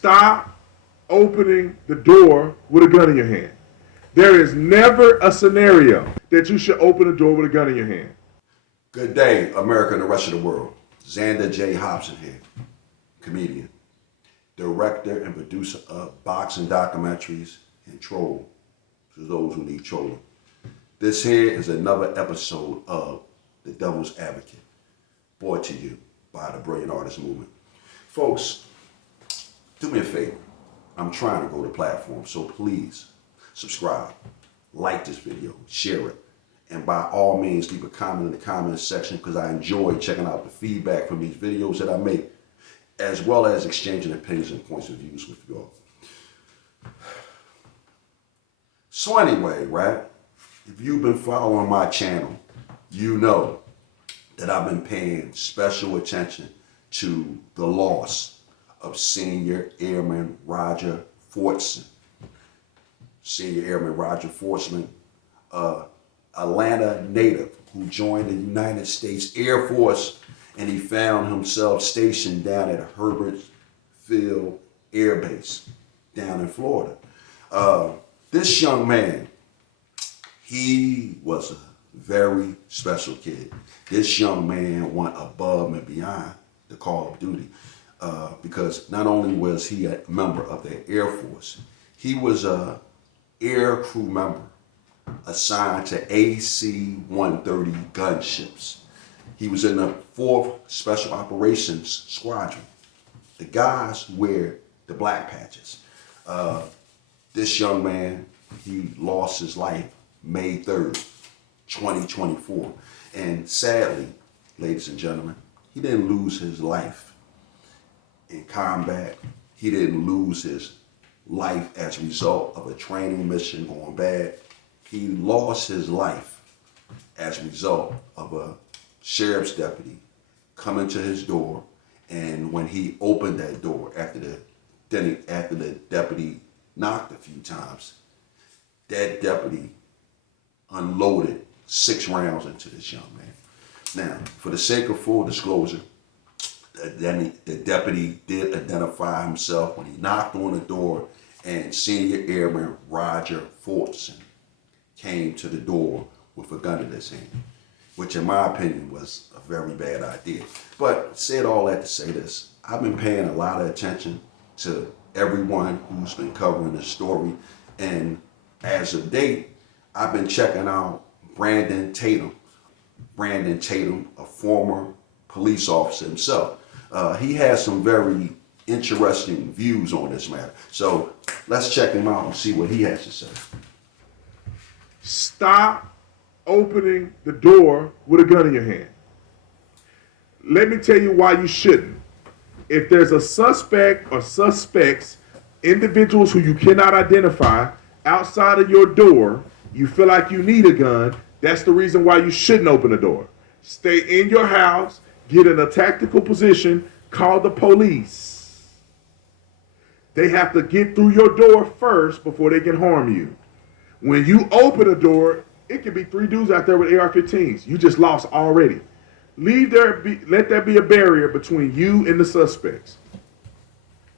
Stop opening the door with a gun in your hand. There is never a scenario that you should open a door with a gun in your hand. Good day, America and the rest of the world. Xander J. Hobson here, comedian, director and producer of boxing documentaries and troll, for those who need trolling. This here is another episode of The Devil's Advocate, brought to you by the Brilliant Artist Movement. Folks, do me a favor. I'm trying to grow the platform, so please subscribe, like this video, share it, and by all means leave a comment in the comments section because I enjoy checking out the feedback from these videos that I make, as well as exchanging opinions and points of views with you all. So anyway, right, if you've been following my channel, you know that I've been paying special attention to the loss of Senior Airman Roger Fortson. Senior Airman Roger Fortson, Atlanta native who joined the United States Air Force, and he found himself stationed down at Herbert Field Air Base down in Florida. This young man, he was a very special kid. This young man went above and beyond the call of duty because not only was he a member of the Air Force, he was a air crew member assigned to AC-130 gunships. He was in the 4th Special Operations Squadron. The guys wear the black patches. This young man, he lost his life May 3rd, 2024. And sadly, ladies and gentlemen, he didn't lose his life in combat. He didn't lose his life as a result of a training mission going bad. He lost his life as a result of a sheriff's deputy coming to his door, and when he opened that door after the deputy knocked a few times, that deputy unloaded 6 rounds into this young man. Now, for the sake of full disclosure, the deputy did identify himself when he knocked on the door, and Senior Airman Roger Fortson came to the door with a gun in his hand, which in my opinion was a very bad idea. But said all that to say this, I've been paying a lot of attention to everyone who's been covering this story, and as of date, I've been checking out Brandon Tatum, a former police officer himself. He has some very interesting views on this matter. So let's check him out and see what he has to say. Stop opening the door with a gun in your hand. Let me tell you why you shouldn't. If there's a suspect or suspects, individuals who you cannot identify outside of your door, you feel like you need a gun, that's the reason why you shouldn't open the door. Stay in your house, get in a tactical position, call the police. They have to get through your door first before they can harm you. When you open a door, it could be 3 dudes out there with AR-15s. You just lost already. Let there be a barrier between you and the suspects.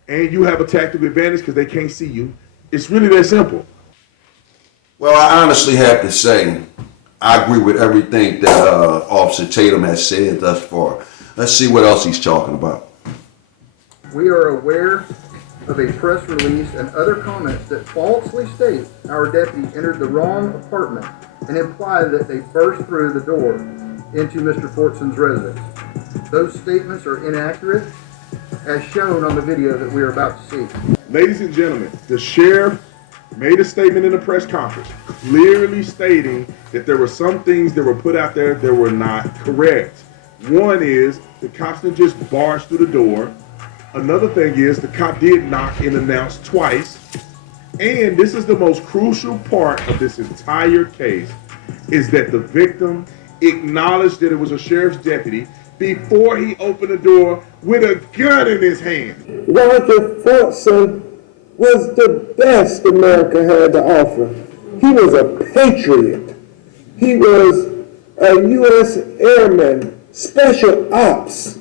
And you have a tactical advantage because they can't see you. It's really that simple. Well, I honestly have to say, I agree with everything that Officer Tatum has said thus far. Let's see what else he's talking about. We are aware of a press release and other comments that falsely state our deputy entered the wrong apartment and imply that they burst through the door into Mr. Fortson's residence. Those statements are inaccurate, as shown on the video that we are about to see. Ladies and gentlemen, the sheriff made a statement in a press conference clearly stating that there were some things that were put out there that were not correct. One is the cops didn't just barge through the door. Another thing is the cop did knock and announce twice. And this is the most crucial part of this entire case, is that the victim acknowledged that it was a sheriff's deputy before he opened the door with a gun in his hand. Roger Fortson was the best America had to offer. He was a patriot. He was a U.S. Airman, Special Ops.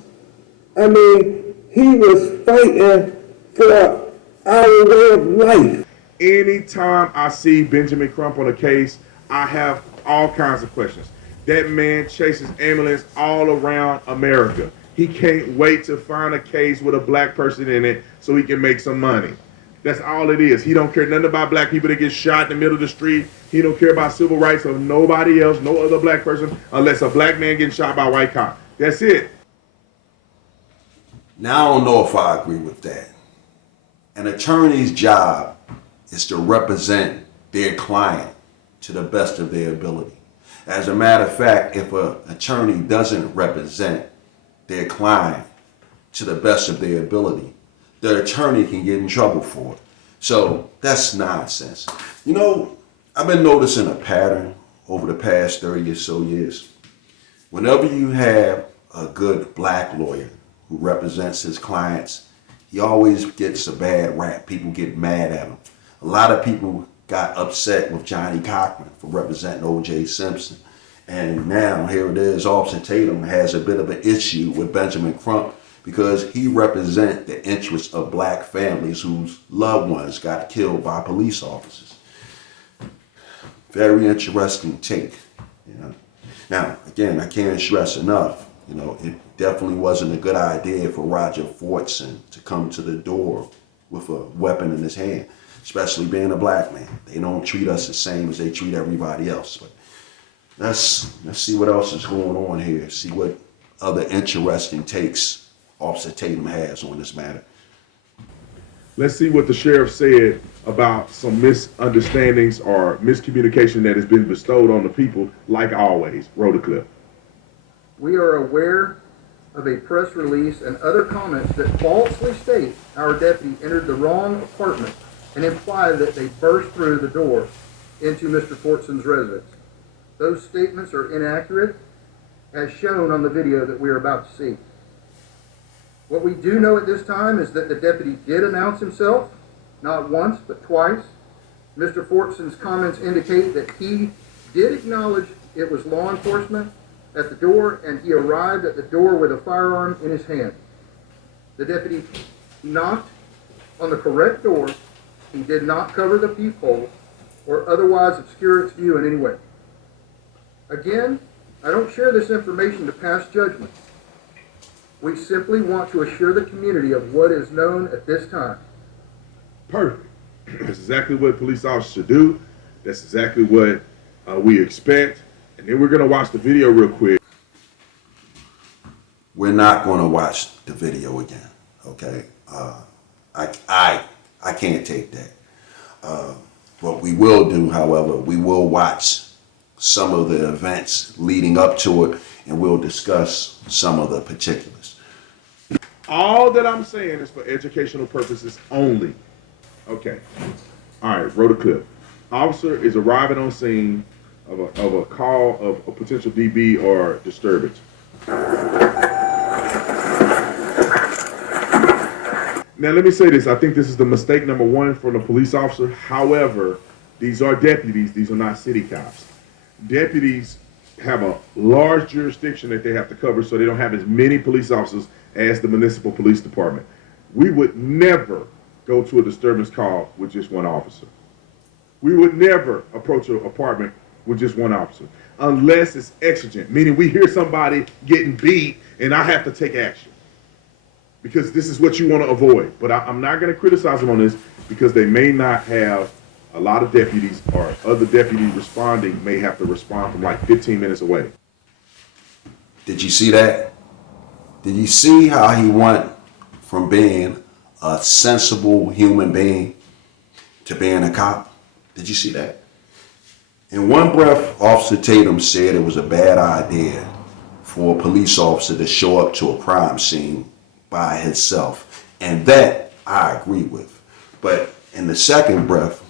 I mean, he was fighting for our way of life. Anytime I see Benjamin Crump on a case, I have all kinds of questions. That man chases ambulance all around America. He can't wait to find a case with a black person in it so he can make some money. That's all it is. He don't care nothing about black people that get shot in the middle of the street. He don't care about civil rights of nobody else, no other black person, unless a black man getting shot by a white cop. That's it. Now, I don't know if I agree with that. An attorney's job is to represent their client to the best of their ability. As a matter of fact, if an attorney doesn't represent their client to the best of their ability, the attorney can get in trouble for it. So that's nonsense. You know, I've been noticing a pattern over the past 30 or so years. Whenever you have a good black lawyer who represents his clients, he always gets a bad rap. People get mad at him. A lot of people got upset with Johnny Cochran for representing O.J. Simpson. And now here it is, Officer Tatum has a bit of an issue with Benjamin Crump because he represents the interests of black families whose loved ones got killed by police officers. Very interesting take, you know. Now, again, I can't stress enough, you know, it definitely wasn't a good idea for Roger Fortson to come to the door with a weapon in his hand, especially being a black man. They don't treat us the same as they treat everybody else. But let's see what else is going on here. See what other interesting takes Officer Tatum has on this matter. Let's see what the sheriff said about some misunderstandings or miscommunication that has been bestowed on the people, like always. Roll the clip. We are aware of a press release and other comments that falsely state our deputy entered the wrong apartment and imply that they burst through the door into Mr. Fortson's residence. Those statements are inaccurate, as shown on the video that we are about to see. What we do know at this time is that the deputy did announce himself, not once, but twice. Mr. Fortson's comments indicate that he did acknowledge it was law enforcement at the door, and he arrived at the door with a firearm in his hand. The deputy knocked on the correct door. He did not cover the peephole or otherwise obscure its view in any way. Again, I don't share this information to pass judgment. We simply want to assure the community of what is known at this time. Perfect. That's exactly what police officers should do. That's exactly what we expect. And then we're going to watch the video real quick. We're not going to watch the video again, okay? I can't take that. What we will do, however, we will watch some of the events leading up to it, and we'll discuss some of the particulars. All that I'm saying is for educational purposes only. Okay. All right, roll the clip. Officer is arriving on scene of a call of a potential DB or disturbance. Now, let me say this. I think this is the mistake number one from the police officer. However, these are deputies. These are not city cops. Deputies have a large jurisdiction that they have to cover, so they don't have as many police officers as the municipal police department. We would never go to a disturbance call with just one officer. We would never approach an apartment with just one officer, unless it's exigent, meaning we hear somebody getting beat and I have to take action. Because this is what you want to avoid. But I'm not going to criticize them on this because they may not have a lot of deputies, or other deputies responding may have to respond from like 15 minutes away. Did you see that? Did you see how he went from being a sensible human being to being a cop? Did you see that? In one breath, Officer Tatum said it was a bad idea for a police officer to show up to a crime scene by himself. And that I agree with. But in the second breath,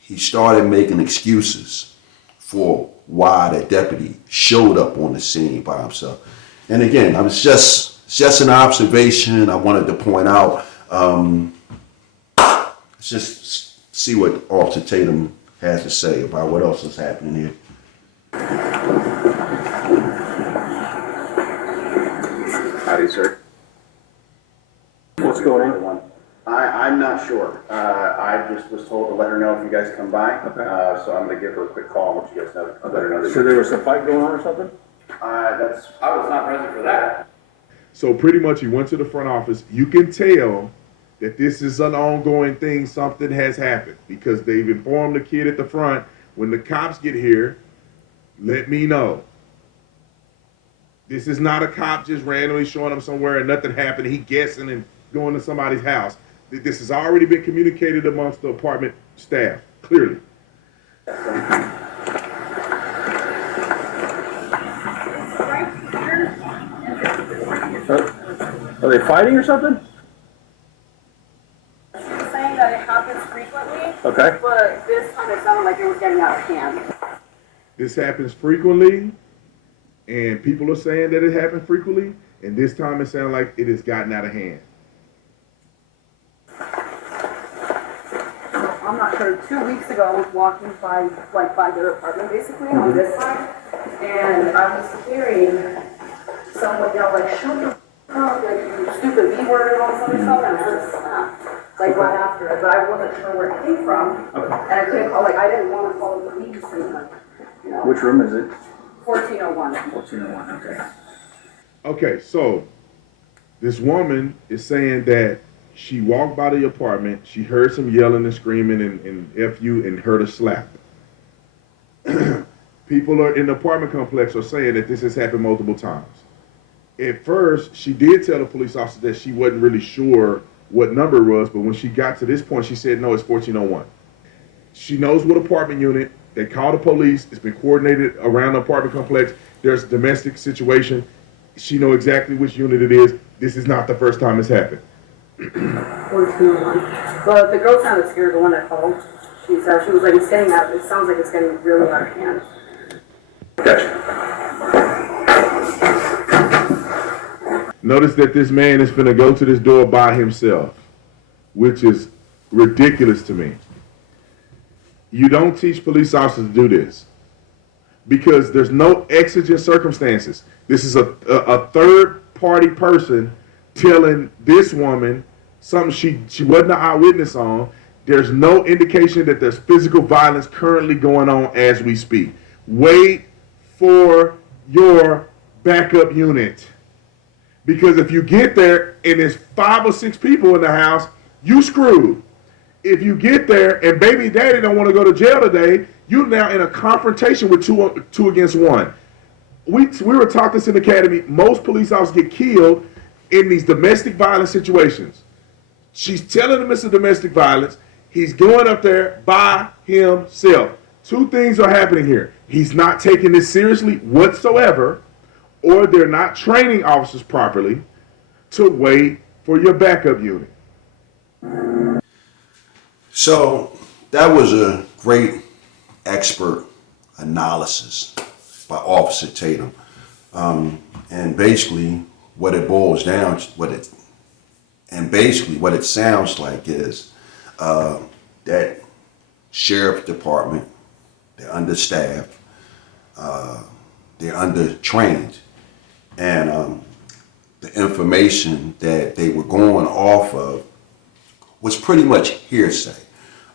he started making excuses for why the deputy showed up on the scene by himself. And again, it's just an observation I wanted to point out. Let's just see what Officer Tatum has to say about what else is happening here. Howdy, sir. What's going on? I'm not sure. I just was told to let her know if you guys come by. Okay. So I'm gonna give her a quick call and let you guys know. I'll let her know that. So there was some fight going on or something? I was not present for that. So pretty much he went to the front office. You can tell that this is an ongoing thing. Something has happened because they've informed the kid at the front, when the cops get here, let me know. This is not a cop just randomly showing up somewhere and nothing happened. He guessing and going to somebody's house. This has already been communicated amongst the apartment staff, clearly. Are they fighting or something? Saying that it happens frequently. Okay. But this time it sounded like it was getting out of hand. This happens frequently, and people are saying that it happened frequently, and this time it sounds like it has gotten out of hand. I'm not sure. 2 weeks ago, I was walking by their apartment, basically, on this side, and I was hearing someone yell, like, "Shut the fuck, like, you stupid B word," and all this other stuff, and I just snapped, like, right after it, but I wasn't sure where it came from, and I couldn't call, like, I didn't want to call the police, and, like, you know. Which room is it? 1401. 1401, okay. Okay, so this woman is saying that she walked by the apartment, she heard some yelling and screaming and F you and heard a slap. People are in the apartment complex are saying that this has happened multiple times. At first, she did tell the police officer that she wasn't really sure what number it was, but when she got to this point, she said, no, it's 1401. She knows what apartment unit. They called the police. It's been coordinated around the apartment complex. There's a domestic situation. She knows exactly which unit it is. This is not the first time it's happened. 1401. But the girl sounded scared, the one that called. She said, she was like, it's getting out, it sounds like it's getting really out of hand. Gotcha. Notice that this man is finna go to this door by himself, which is ridiculous to me. You don't teach police officers to do this because there's no exigent circumstances. This is a third party person telling this woman something she wasn't an eyewitness on. There's no indication that there's physical violence currently going on as we speak. Wait for your backup unit. Because if you get there and there's 5 or 6 people in the house, you screwed. If you get there and baby daddy don't want to go to jail today, you're now in a confrontation with two against one. We were taught this in the academy. Most police officers get killed in these domestic violence situations. She's telling him it's a domestic violence. He's going up there by himself. 2 things are happening here. He's not taking this seriously whatsoever, or they're not training officers properly to wait for your backup unit. So that was a great expert analysis by Officer Tatum. And basically what it boils down to, what it sounds like is that sheriff department, they're understaffed, they're undertrained, and the information that they were going off of was pretty much hearsay.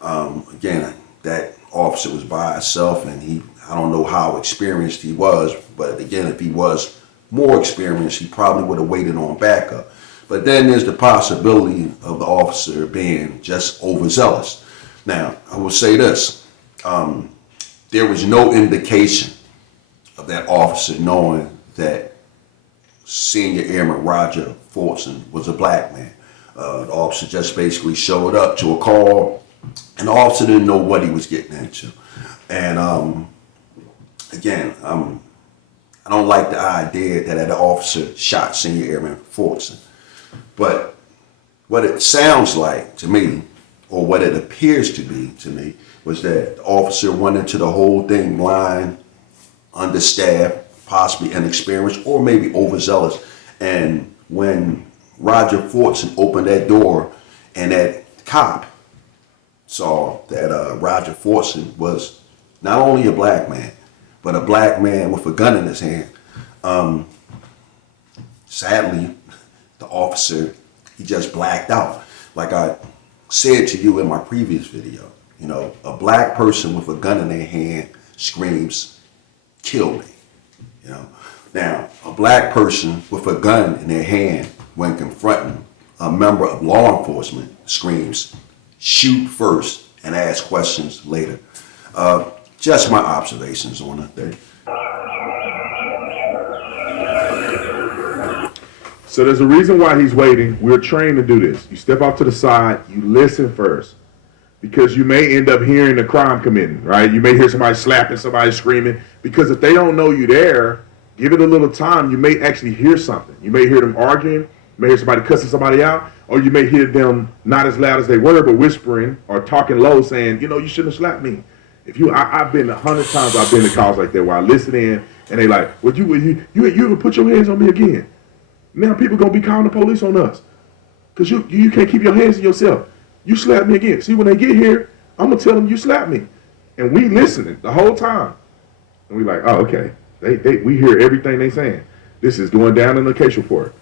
Again, that officer was by himself, and I don't know how experienced he was, but again, if he was more experienced, he probably would have waited on backup. But then there's the possibility of the officer being just overzealous. Now, I will say this, there was no indication of that officer knowing that Senior Airman Roger Fortson was a black man. The officer just basically showed up to a call, and the officer didn't know what he was getting into. And again, I don't like the idea that an officer shot Senior Airman Fortson. But what it sounds like to me, or what it appears to be to me, was that the officer went into the whole thing blind, understaffed, possibly inexperienced, or maybe overzealous. And when Roger Fortson opened that door and that cop saw that Roger Fortson was not only a black man, but a black man with a gun in his hand, sadly, the officer, he just blacked out. Like I said to you in my previous video, you know, a black person with a gun in their hand screams, "Kill me." You know, now a black person with a gun in their hand when confronting a member of law enforcement screams, "Shoot first and ask questions later." Just my observations on it there. So there's a reason why he's waiting. We're trained to do this. You step off to the side, you listen first, because you may end up hearing the crime committing, right? You may hear somebody slapping, somebody screaming, because if they don't know you there, give it a little time, you may actually hear something. You may hear them arguing, you may hear somebody cussing somebody out, or you may hear them not as loud as they were, but whispering or talking low saying, you know, you shouldn't have slapped me. I've been 100 times, I've been to calls like that where I listen in and they like, well, you ever put your hands on me again? Now people gonna be calling the police on us because you can't keep your hands to yourself. You slapped me again. See, when they get here, I'm gonna tell them you slapped me, and we listening the whole time, and we like, oh, okay. We hear everything they saying. This is going down in the case report.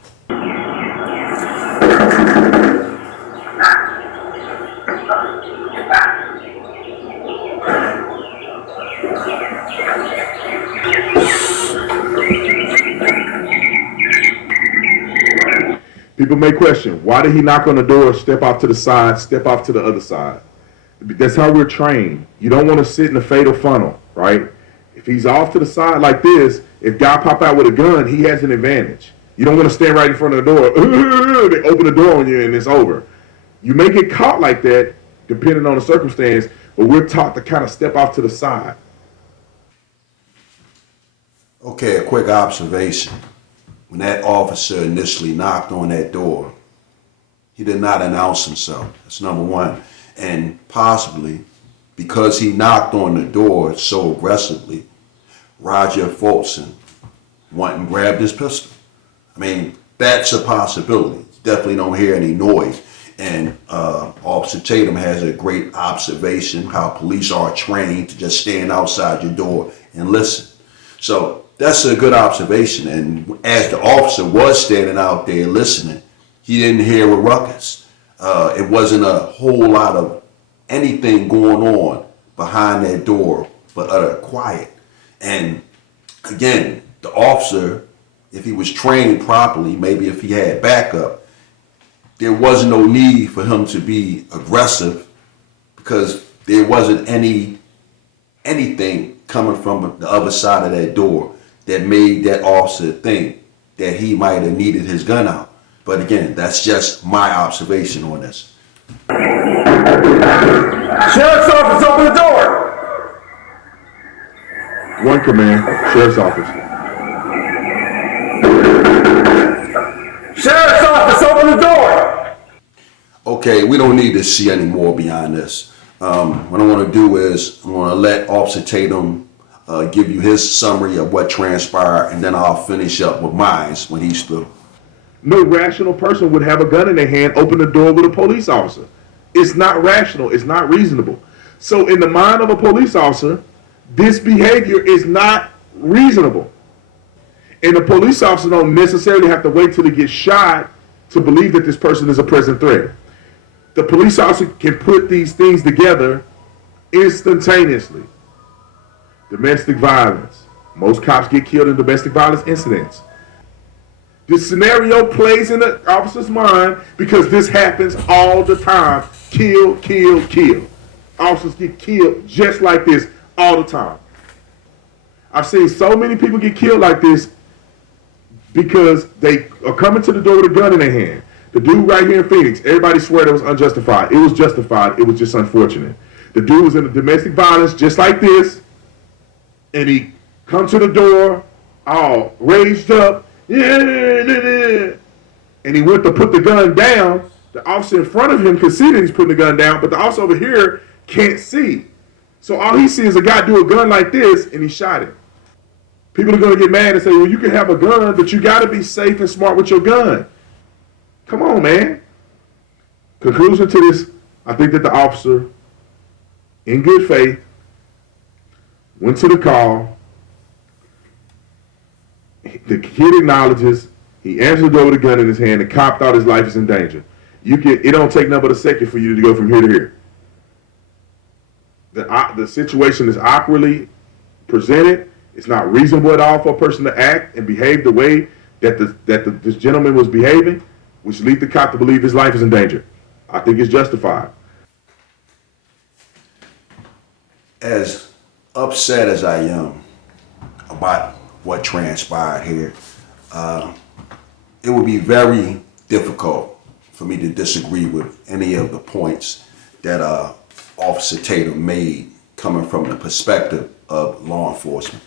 People may question, why did he knock on the door, step off to the side, step off to the other side? That's how we're trained. You don't want to sit in the fatal funnel, right? If he's off to the side like this, if guy pop out with a gun, he has an advantage. You don't want to stand right in front of the door. They open the door on you and it's over. You may get caught like that, depending on the circumstance, but we're taught to kind of step off to the side. Okay, a quick observation. When that officer initially knocked on that door, he did not announce himself. That's number one. And possibly because he knocked on the door so aggressively, Roger Fortson went and grabbed his pistol. I mean, that's a possibility. Definitely don't hear any noise. And Officer Tatum has a great observation how police are trained to just stand outside your door and listen. So that's a good observation. And as the officer was standing out there listening, he didn't hear a ruckus. It wasn't a whole lot of anything going on behind that door, but utter quiet. And again, the officer, if he was trained properly, maybe if he had backup, there was no need for him to be aggressive because there wasn't anything coming from the other side of that door that made that officer think that he might have needed his gun out. But again, that's just my observation on this. Sheriff's office, open the door! One command, sheriff's office. Sheriff's office, open the door! Okay, we don't need to see any more beyond this. What I want to do is I want to let Officer Tatum give you his summary of what transpired, and then I'll finish up with mine when he's through. No rational person would have a gun in their hand, open the door with a police officer. It's not rational. It's not reasonable. So in the mind of a police officer, this behavior is not reasonable. And the police officer don't necessarily have to wait till he gets shot to believe that this person is a present threat. The police officer can put these things together instantaneously. Domestic violence. Most cops get killed in domestic violence incidents. This scenario plays in the officer's mind because this happens all the time. Kill, kill, kill. Officers get killed just like this all the time. I've seen so many people get killed like this because they are coming to the door with a gun in their hand. The dude right here in Phoenix, everybody swear it was unjustified. It was justified. It was just unfortunate. The dude was in a domestic violence just like this, and he come to the door all raised up, and he went to put the gun down. The officer in front of him can see that he's putting the gun down, but the officer over here can't see. So all he sees is a guy do a gun like this, and he shot him. People are going to get mad and say, well, you can have a gun, but you got to be safe and smart with your gun. Come on, man. Conclusion to this, I think that the officer, in good faith, went to the call. The kid acknowledges. He answered the door with a gun in his hand. The cop thought his life is in danger. it don't take nothing but a second for you to go from here to here. The situation is awkwardly presented. It's not reasonable at all for a person to act and behave the way that this gentleman was behaving, which lead the cop to believe his life is in danger. I think it's justified. As upset as I am about what transpired here, it would be very difficult for me to disagree with any of the points that Officer Tatum made coming from the perspective of law enforcement.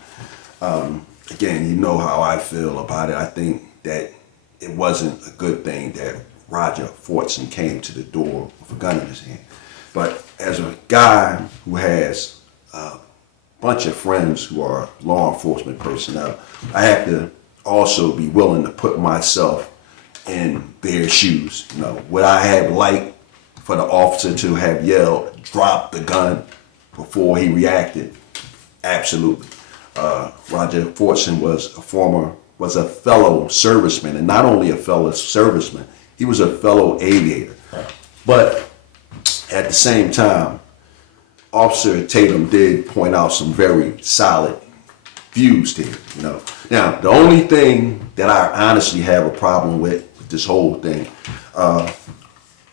Again, you know how I feel about it. I think that it wasn't a good thing that Roger Fortson came to the door with a gun in his hand. But as a guy who has a bunch of friends who are law enforcement personnel, I have to also be willing to put myself in their shoes. You know, would I have liked for the officer to have yelled, "Drop the gun," before he reacted? Absolutely. Roger Fortson was a fellow serviceman, and not only a fellow serviceman, he was a fellow aviator. But at the same time, Officer Tatum did point out some very solid views here. You know, now the only thing that I honestly have a problem with this whole thing,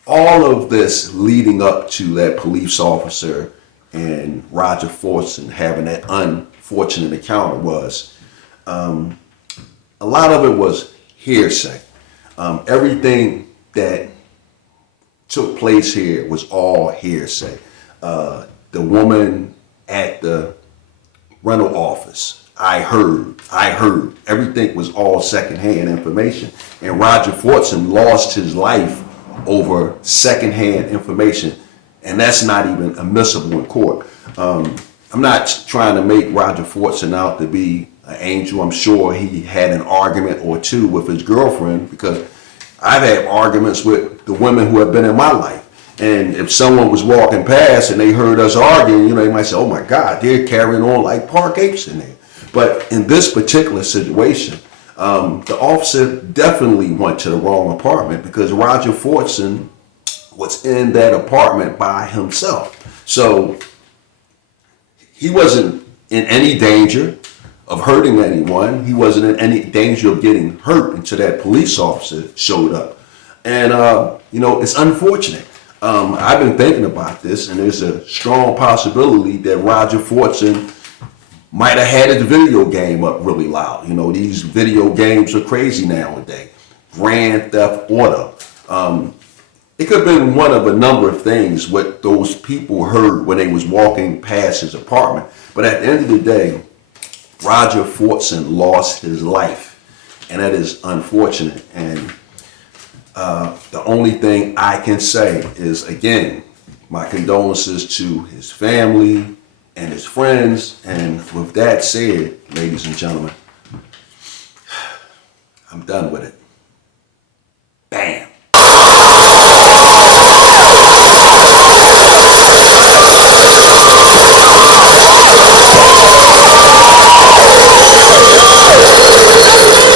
all of this leading up to that police officer and Roger Fortson having that unfortunate encounter was, a lot of it was hearsay. Everything that took place here was all hearsay. The woman at the rental office, I heard. Everything was all secondhand information. And Roger Fortson lost his life over secondhand information. And that's not even admissible in court. I'm not trying to make Roger Fortson out to be an angel. I'm sure he had an argument or two with his girlfriend, because I've had arguments with the women who have been in my life. And if someone was walking past and they heard us arguing, you know, they might say, "Oh my God, they're carrying on like park apes in there." But in this particular situation, the officer definitely went to the wrong apartment, because Roger Fortson was in that apartment by himself. So he wasn't in any danger of hurting anyone. He wasn't in any danger of getting hurt until that police officer showed up. And, you know, it's unfortunate. I've been thinking about this, and there's a strong possibility that Roger Fortson might have had his video game up really loud. You know, these video games are crazy nowadays. Grand Theft Auto. It could have been one of a number of things what those people heard when they was walking past his apartment. But at the end of the day, Roger Fortson lost his life, and that is unfortunate. And the only thing I can say is, again, my condolences to his family and his friends. And with that said, ladies and gentlemen, I'm done with it. Bam.